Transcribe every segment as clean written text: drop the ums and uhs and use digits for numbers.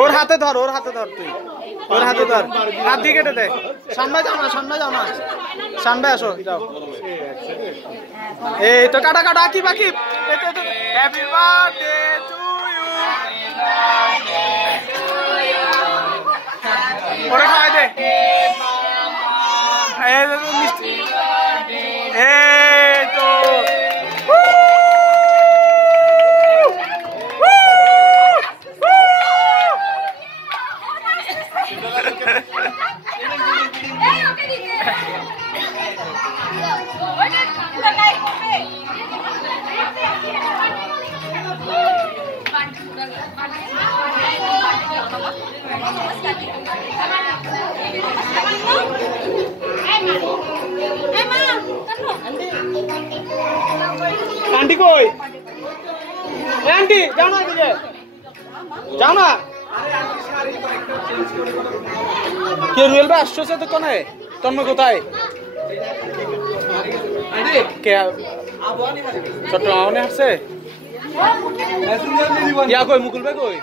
ওর হাতে ধর তুই ওর হাতে ধর হাত দিয়ে কেটে দে সামনে যাও না সামনে আসো যাও এই তো কাটা আকি বাকি হ্যাপি বার্থডে টু ইউ ওরে খাওয়াই দে এই তো आंटी कोई आंटी जाओ ना दीजिए जाओ ना क्या रुएल बा आश्चर्य से तो कौन है तन्म कोताय क्या छोटा आने हट से या कोई मुकुल बे कोई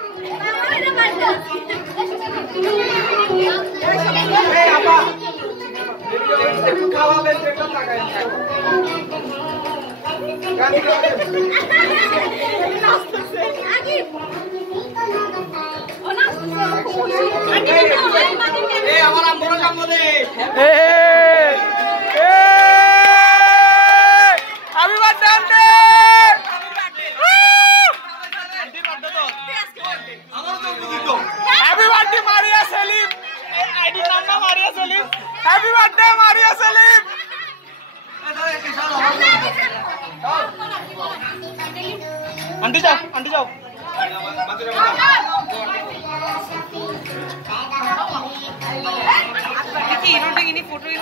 आंटी जाओ ini foto ini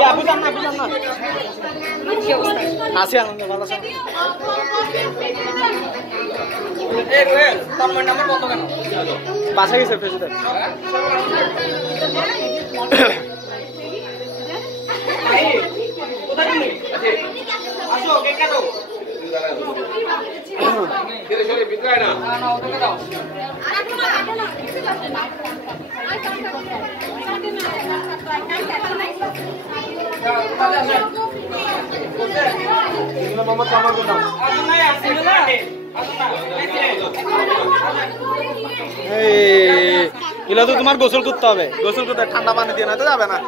aku sana kasih anak ভালো আছে তোমার নাম্বার বন্ধ কেন পাশে গেছে প্রেসিডেন্ট এই কোথায় গেলি আসো কেক কাটো চলে বিক্রয় না না ওদিকে দাও এগুলো তো তোমার গোসল করতে হবে গোসল করতে ঠান্ডা পানি দিয়ে না তো যাবে না